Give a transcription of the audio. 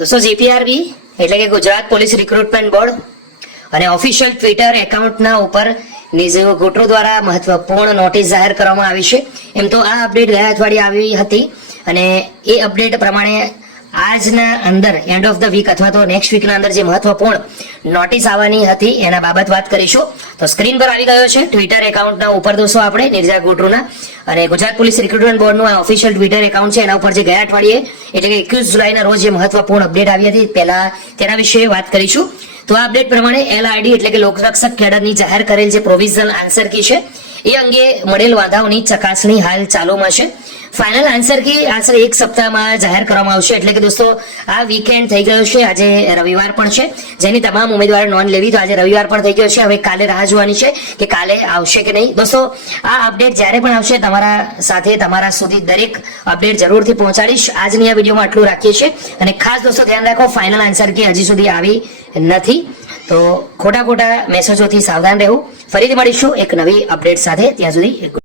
દોસ્તો જીપીઆરબી એટલે કે ગુજરાત પોલીસ રિક્રુટમેન્ટ બોર્ડ અને ઓફિશિયલ ટ્વિટર એકાઉન્ટના ઉપર નિઝીવ ગોટરો દ્વારા મહત્વપૂર્ણ નોટિસ જાહેર કરવામાં આવી છે. એમ તો આ અપડેટ ગયા અઠવાડિયે આવી હતી અને એ અપડેટ પ્રમાણે આજના અંદર એન્ડ ઓફ ધ વીક અથવા તો નેક્સ્ટ વીકના અંદર જે મહત્વપૂર્ણ નોટિસ આવવાની હતી એના બાબત વાત કરીશું. તો સ્ક્રીન પર આવી ગયો છે ટ્વિટર એકાઉન્ટના ઉપર દોસ્તો આપણે નિર્જા ગોટરોના અને ગુજરાત પોલીસ રિક્રુટમેન્ટ બોર્ડનું આ ઓફિશિયલ ટ્વિટર એકાઉન્ટ છે. એના ઉપર જે ગયા અઠવાડિયે એટલે કે 21 જુલાઈના રોજ જે મહત્વપૂર્ણ અપડેટ આવી હતી પહેલા તેના વિશે વાત કરીશું. તો આ અપડેટ પ્રમાણે એલઆરડી એટલે કે લોકરક્ષક કેડરની જાહેર કરેલ જે પ્રોવિઝનલ આન્સર કી છે એ અંગે મળેલ વાંધાઓની ચકાસણી હાલ ચાલુમાં છે. ફાઇનલ આન્સર કી આશરે એક સપ્તાહમાં જાહેર કરવામાં આવશે. એટલે કે દોસ્તો આ વીકેન્ડ થઈ ગયો છે, આજે રવિવાર પણ છે, જેની તમામ ઉમેદવારો નોંધ લેવી. તો આજે રવિવાર પણ થઈ ગયો છે, હવે કાલે રાહ જોવાની છે કે કાલે આવશે કે નહીં. દોસ્તો આ અપડેટ જ્યારે પણ આવશે તમારા સાથે તમારા સુધી દરેક અપડેટ જરૂરથી પહોંચાડીશ. આજની આ વિડીયોમાં આટલું રાખીએ છીએ અને ખાસ દોસ્તો ધ્યાન રાખો ફાઇનલ આન્સર કી હજી સુધી આવી નથી, તો ખોટા મેસેજોથી સાવધાન રહેવું. ફરીથી મળીશું એક નવી અપડેટ સાથે. ત્યાં સુધી